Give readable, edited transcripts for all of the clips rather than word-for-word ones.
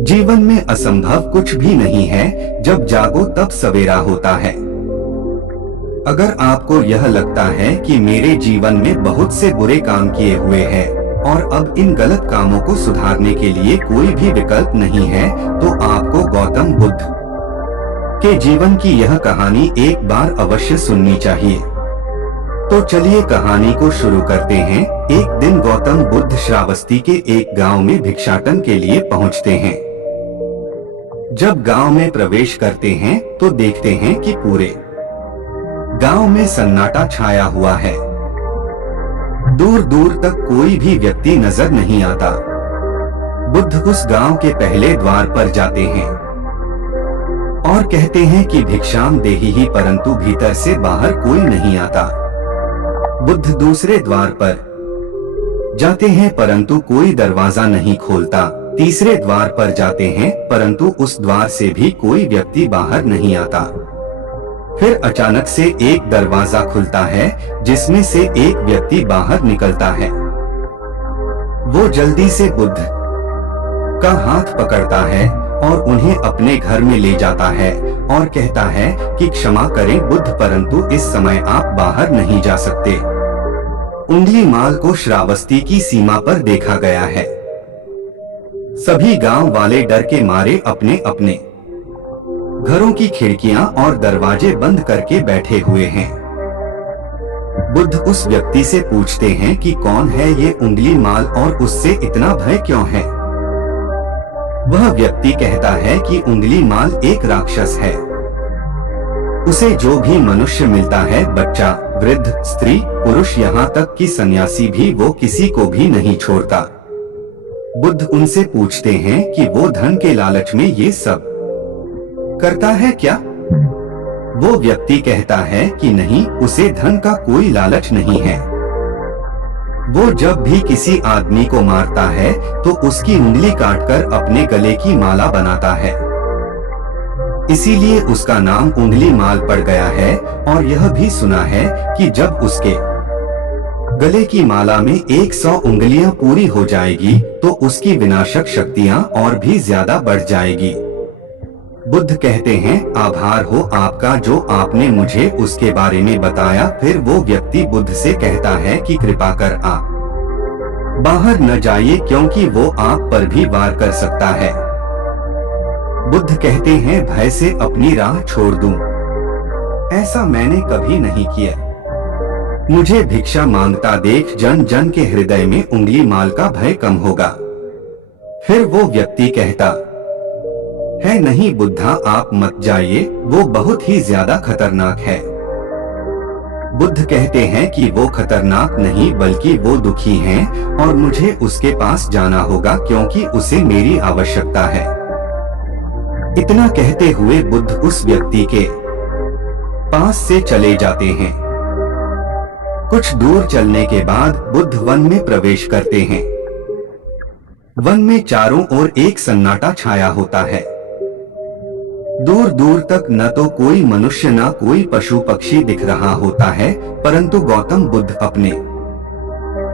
जीवन में असंभव कुछ भी नहीं है, जब जागो तब सवेरा होता है। अगर आपको यह लगता है कि मेरे जीवन में बहुत से बुरे काम किए हुए हैं और अब इन गलत कामों को सुधारने के लिए कोई भी विकल्प नहीं है, तो आपको गौतम बुद्ध के जीवन की यह कहानी एक बार अवश्य सुननी चाहिए। तो चलिए कहानी को शुरू करते हैं। एक दिन गौतम बुद्ध श्रावस्ती के एक गांव में भिक्षाटन के लिए पहुंचते हैं। जब गांव में प्रवेश करते हैं तो देखते हैं कि पूरे गांव में सन्नाटा छाया हुआ है। दूर दूर तक कोई भी व्यक्ति नजर नहीं आता। बुद्ध उस गांव के पहले द्वार पर जाते हैं और कहते हैं कि भिक्षाम देहि ही, परंतु भीतर से बाहर कोई नहीं आता। बुद्ध दूसरे द्वार पर जाते हैं परंतु कोई दरवाजा नहीं खोलता। तीसरे द्वार पर जाते हैं परंतु उस द्वार से भी कोई व्यक्ति बाहर नहीं आता। फिर अचानक से एक दरवाजा खुलता है जिसमें से एक व्यक्ति बाहर निकलता है। वो जल्दी से बुद्ध का हाथ पकड़ता है और उन्हें अपने घर में ले जाता है और कहता है कि क्षमा करें बुद्ध, परंतु इस समय आप बाहर नहीं जा सकते। उंगली माल को श्रावस्ती की सीमा पर देखा गया है। सभी गांव वाले डर के मारे अपने अपने घरों की खिड़कियां और दरवाजे बंद करके बैठे हुए हैं। बुद्ध उस व्यक्ति से पूछते हैं कि कौन है ये उंगली माल और उससे इतना भय क्यों है। वह व्यक्ति कहता है कि उंगली माल एक राक्षस है। उसे जो भी मनुष्य मिलता है, बच्चा, वृद्ध, स्त्री, पुरुष, यहाँ तक कि सन्यासी भी, वो किसी को भी नहीं छोड़ता। बुद्ध उनसे पूछते हैं कि वो धन के लालच में ये सब करता है क्या। वो व्यक्ति कहता है कि नहीं, उसे धन का कोई लालच नहीं है। वो जब भी किसी आदमी को मारता है तो उसकी उंगली काटकर अपने गले की माला बनाता है। इसीलिए उसका नाम उंगली माल पड़ गया है। और यह भी सुना है कि जब उसके गले की माला में 100 उंगलियां पूरी हो जाएगी तो उसकी विनाशक शक्तियां और भी ज्यादा बढ़ जाएगी। बुद्ध कहते हैं, आभार हो आपका जो आपने मुझे उसके बारे में बताया। फिर वो व्यक्ति बुद्ध से कहता है कि कृपा कर आप बाहर न जाइए, क्योंकि वो आप पर भी वार कर सकता है। बुद्ध कहते हैं, भय से अपनी राह छोड़ दूं, ऐसा मैंने कभी नहीं किया। मुझे भिक्षा मांगता देख जन जन के हृदय में उंगली माल का भय कम होगा। फिर वो व्यक्ति कहता है, नहीं बुद्धा, आप मत जाइए, वो बहुत ही ज्यादा खतरनाक है। बुद्ध कहते हैं कि वो खतरनाक नहीं बल्कि वो दुखी है और मुझे उसके पास जाना होगा क्योंकि उसे मेरी आवश्यकता है। इतना कहते हुए बुद्ध उस व्यक्ति के पास से चले जाते हैं। कुछ दूर चलने के बाद बुद्ध वन में प्रवेश करते हैं। वन में चारों ओर एक सन्नाटा छाया होता है। दूर दूर तक न तो कोई मनुष्य न कोई पशु पक्षी दिख रहा होता है, परंतु गौतम बुद्ध अपने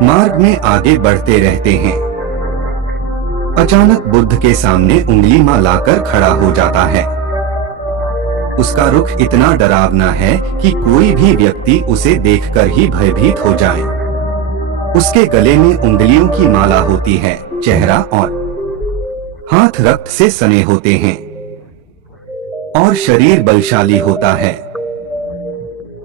मार्ग में आगे बढ़ते रहते हैं। अचानक बुद्ध के सामने उंगली मां लाकर खड़ा हो जाता है। उसका रुख इतना डरावना है कि कोई भी व्यक्ति उसे देखकर ही भयभीत हो जाए। उसके गले में उंगलियों की माला होती है, चेहरा और हाथ रक्त से सने होते हैं और शरीर बलशाली होता है।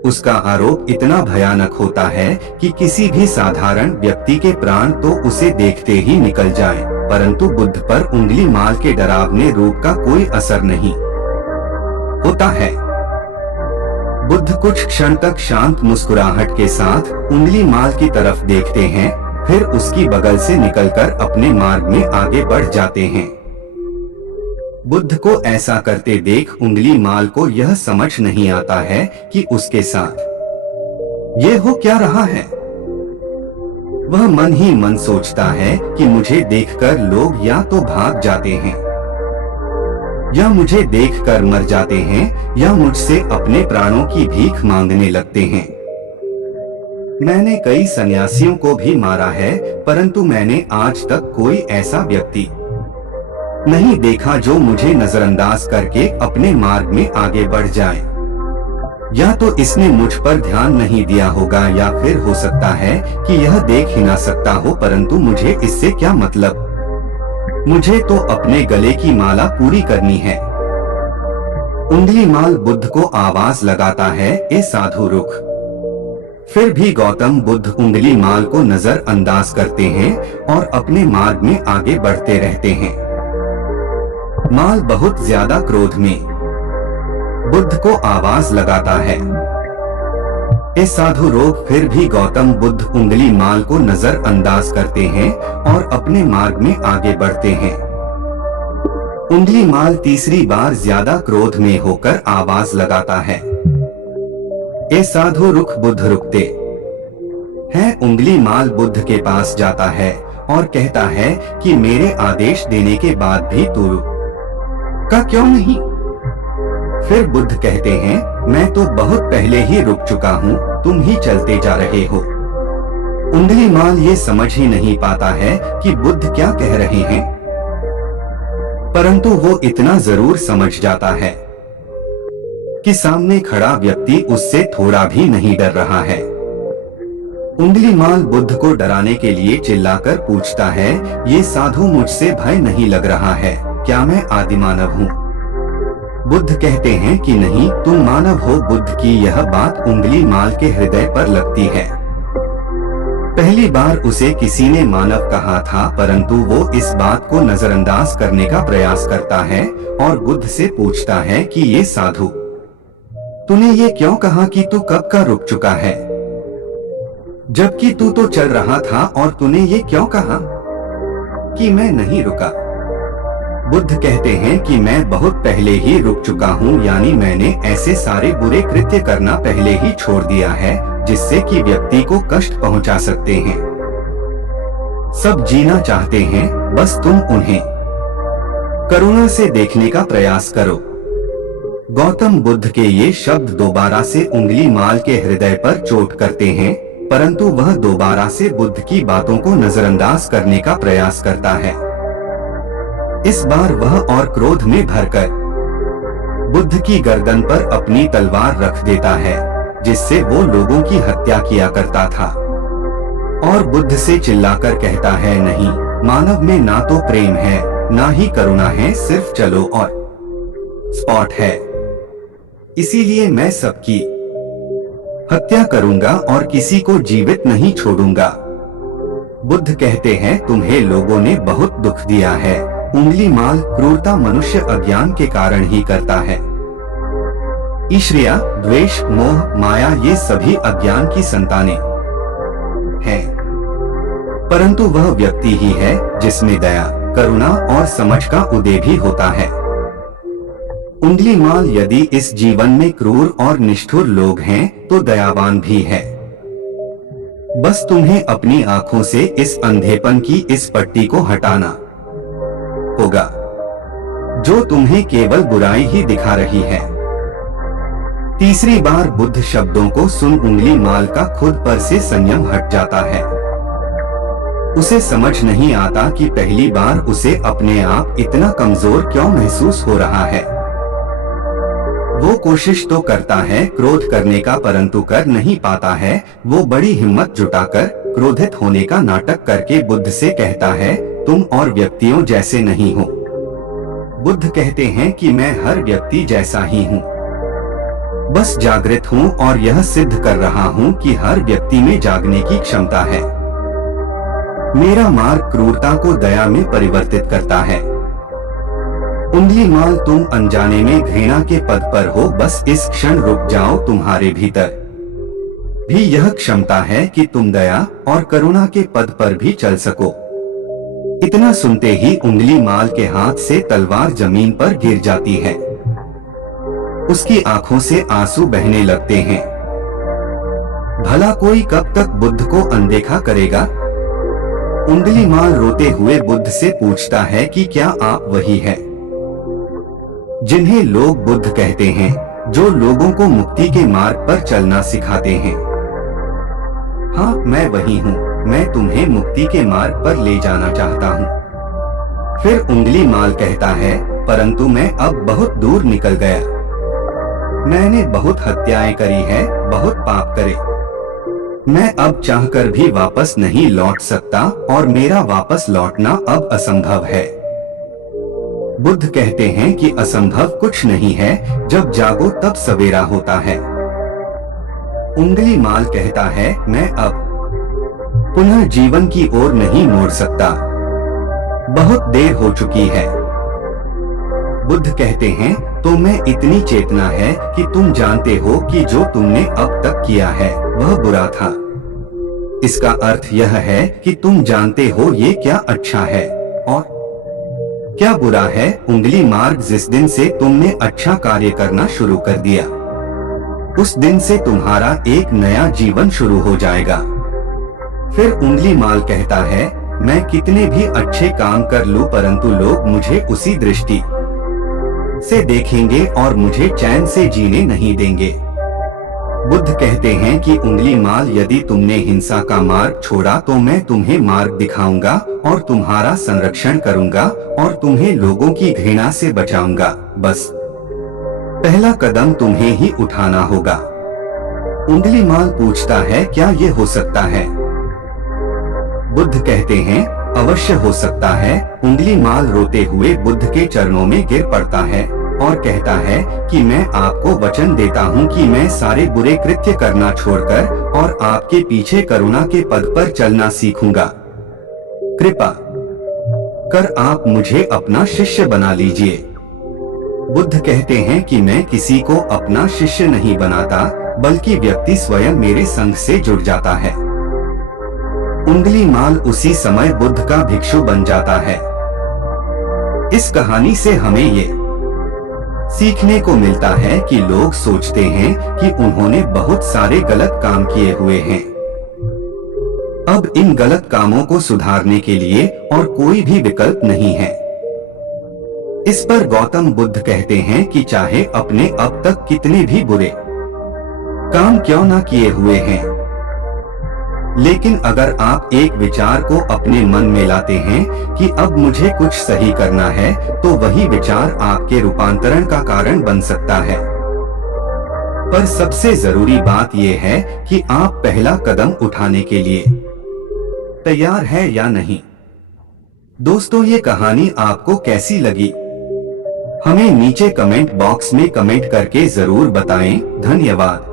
उसका आरोप इतना भयानक होता है कि किसी भी साधारण व्यक्ति के प्राण तो उसे देखते ही निकल जाएं, परंतु बुद्ध पर उंगली माल के डरावने रूप का कोई असर नहीं होता है। बुद्ध कुछ क्षण तक शांत मुस्कुराहट के साथ उंगली माल की तरफ देखते हैं, फिर उसकी बगल से निकलकर अपने मार्ग में आगे बढ़ जाते हैं। बुद्ध को ऐसा करते देख उंगली माल को यह समझ नहीं आता है कि उसके साथ ये हो क्या रहा है। वह मन ही मन सोचता है कि मुझे देखकर लोग या तो भाग जाते हैं या मुझे देखकर मर जाते हैं या मुझसे अपने प्राणों की भीख मांगने लगते हैं। मैंने कई सन्यासियों को भी मारा है, परंतु मैंने आज तक कोई ऐसा व्यक्ति नहीं देखा जो मुझे नजरअंदाज करके अपने मार्ग में आगे बढ़ जाए। या तो इसने मुझ पर ध्यान नहीं दिया होगा या फिर हो सकता है कि यह देख ही ना सकता हो, परंतु मुझे इससे क्या मतलब। मुझे तो अपने गले की माला पूरी करनी है। उंगली माल बुद्ध को आवाज लगाता है, ए साधु रुख। फिर भी गौतम बुद्ध उंगली माल को नजरअंदाज करते हैं और अपने मार्ग में आगे बढ़ते रहते हैं। माल बहुत ज्यादा क्रोध में बुद्ध को आवाज लगाता है, ए साधु रोग। फिर भी गौतम बुद्ध उंगली माल को नजरअंदाज करते हैं और अपने मार्ग में आगे बढ़ते हैं। उंगली माल तीसरी बार ज्यादा क्रोध में होकर आवाज लगाता है, ए साधु रुख। बुद्ध रुकते हैं। उंगली माल बुद्ध के पास जाता है और कहता है कि मेरे आदेश देने के बाद भी तू रुका क्यों नहीं। फिर बुद्ध कहते हैं, मैं तो बहुत पहले ही रुक चुका हूँ, तुम ही चलते जा रहे हो। उंगली माल ये समझ ही नहीं पाता है कि बुद्ध क्या कह रहे हैं, परंतु वो इतना जरूर समझ जाता है कि सामने खड़ा व्यक्ति उससे थोड़ा भी नहीं डर रहा है। उंगली माल बुद्ध को डराने के लिए चिल्लाकर पूछता है, ये साधु मुझसे भय नहीं लग रहा है, क्या मैं आदिमानव हूँ। बुद्ध कहते हैं कि नहीं, तुम मानव हो। बुद्ध की यह बात उंगली माल के हृदय पर लगती है। पहली बार उसे किसी ने मानव कहा था, परंतु वो इस बात को नजरअंदाज करने का प्रयास करता है और बुद्ध से पूछता है कि ये साधु, तूने ये क्यों कहा कि तू कब का रुक चुका है, जबकि तू तो चल रहा था, और तूने ये क्यों कहा कि मैं नहीं रुका। बुद्ध कहते हैं कि मैं बहुत पहले ही रुक चुका हूँ, यानी मैंने ऐसे सारे बुरे कृत्य करना पहले ही छोड़ दिया है जिससे कि व्यक्ति को कष्ट पहुँचा सकते हैं। सब जीना चाहते हैं, बस तुम उन्हें करुणा से देखने का प्रयास करो। गौतम बुद्ध के ये शब्द दोबारा से उंगली माल के हृदय पर चोट करते हैं, परंतु वह दोबारा से बुद्ध की बातों को नजरअंदाज करने का प्रयास करता है। इस बार वह और क्रोध में भरकर बुद्ध की गर्दन पर अपनी तलवार रख देता है, जिससे वो लोगों की हत्या किया करता था, और बुद्ध से चिल्लाकर कहता है, नहीं, मानव में ना तो प्रेम है ना ही करुणा है, सिर्फ चलो और स्पॉट है। इसीलिए मैं सबकी हत्या करूंगा और किसी को जीवित नहीं छोड़ूंगा। बुद्ध कहते हैं, तुम्हें लोगों ने बहुत दुख दिया है। उंगली माल क्रूरता मनुष्य अज्ञान के कारण ही करता है। ईर्ष्या, द्वेष, मोह, माया ये सभी अज्ञान की संतानें हैं, परंतु वह व्यक्ति ही है जिसमें दया, करुणा और समझ का उदय भी होता है। उंगली माल यदि इस जीवन में क्रूर और निष्ठुर लोग हैं तो दयावान भी है। बस तुम्हें अपनी आंखों से इस अंधेपन की इस पट्टी को हटाना होगा जो तुम्हें केवल बुराई ही दिखा रही है। तीसरी बार बुद्ध शब्दों को सुन उंगली माल का खुद पर से संयम हट जाता है। उसे समझ नहीं आता कि पहली बार उसे अपने आप इतना कमजोर क्यों महसूस हो रहा है। वो कोशिश तो करता है क्रोध करने का, परंतु कर नहीं पाता है। वो बड़ी हिम्मत जुटाकर क्रोधित होने का नाटक करके बुद्ध से कहता है, तुम और व्यक्तियों जैसे नहीं हो। बुद्ध कहते हैं कि मैं हर व्यक्ति जैसा ही हूँ, बस जागृत हूँ और यह सिद्ध कर रहा हूँ कि हर व्यक्ति में जागने की क्षमता है। मेरा मार्ग क्रूरता को दया में परिवर्तित करता है। उंगली माल, तुम अनजाने में घृणा के पद पर हो, बस इस क्षण रुक जाओ। तुम्हारे भीतर भी यह क्षमता है कि तुम दया और करुणा के पद पर भी चल सको। इतना सुनते ही उंगली माल के हाथ से तलवार जमीन पर गिर जाती है। उसकी आंखों से आंसू बहने लगते हैं। भला कोई कब तक बुद्ध को अनदेखा करेगा। उंगली माल रोते हुए बुद्ध से पूछता है कि क्या आप वही हैं जिन्हें लोग बुद्ध कहते हैं, जो लोगों को मुक्ति के मार्ग पर चलना सिखाते हैं। हाँ, मैं वही हूँ। मैं तुम्हें मुक्ति के मार्ग पर ले जाना चाहता हूँ। फिर उंगली माल कहता है, परंतु मैं अब बहुत दूर निकल गया। मैंने बहुत हत्याएं करी है, बहुत पाप करे। मैं अब चाहकर भी वापस नहीं लौट सकता और मेरा वापस लौटना अब असंभव है। बुद्ध कहते हैं कि असंभव कुछ नहीं है, जब जागो तब सवेरा होता है। उंगली माल कहता है, मैं अब पुनः जीवन की ओर नहीं मोड़ सकता, बहुत देर हो चुकी है। बुद्ध कहते हैं, तो मैं इतनी चेतना है कि तुम जानते हो कि जो तुमने अब तक किया है वह बुरा था। इसका अर्थ यह है कि तुम जानते हो ये क्या अच्छा है और क्या बुरा है। उंगली मार्ग, जिस दिन से तुमने अच्छा कार्य करना शुरू कर दिया, उस दिन से तुम्हारा एक नया जीवन शुरू हो जाएगा। फिर उंगली माल कहता है, मैं कितने भी अच्छे काम कर लूं, परंतु लोग मुझे उसी दृष्टि से देखेंगे और मुझे चैन से जीने नहीं देंगे। बुद्ध कहते हैं कि उंगली माल, यदि तुमने हिंसा का मार्ग छोड़ा तो मैं तुम्हें मार्ग दिखाऊंगा और तुम्हारा संरक्षण करूंगा और तुम्हें लोगों की घृणा से बचाऊंगा। बस पहला कदम तुम्हें ही उठाना होगा। उंगली माल पूछता है, क्या ये हो सकता है? बुद्ध कहते हैं, अवश्य हो सकता है। उंगली माल रोते हुए बुद्ध के चरणों में गिर पड़ता है और कहता है कि मैं आपको वचन देता हूँ कि मैं सारे बुरे कृत्य करना छोड़कर और आपके पीछे करुणा के पद पर चलना सीखूंगा। कृपा कर आप मुझे अपना शिष्य बना लीजिए। बुद्ध कहते हैं कि मैं किसी को अपना शिष्य नहीं बनाता, बल्कि व्यक्ति स्वयं मेरे संग से जुड़ जाता है। उंगली माल उसी समय बुद्ध का भिक्षु बन जाता है। इस कहानी से हमें ये सीखने को मिलता है कि लोग सोचते हैं कि उन्होंने बहुत सारे गलत काम किए हुए हैं। अब इन गलत कामों को सुधारने के लिए और कोई भी विकल्प नहीं है। इस पर गौतम बुद्ध कहते हैं कि चाहे अपने अब तक कितने भी बुरे काम क्यों न किए हुए हैं, लेकिन अगर आप एक विचार को अपने मन में लाते हैं कि अब मुझे कुछ सही करना है, तो वही विचार आपके रूपांतरण का कारण बन सकता है। पर सबसे जरूरी बात यह है कि आप पहला कदम उठाने के लिए तैयार है या नहीं। दोस्तों, ये कहानी आपको कैसी लगी? हमें नीचे कमेंट बॉक्स में कमेंट करके जरूर बताएं। धन्यवाद।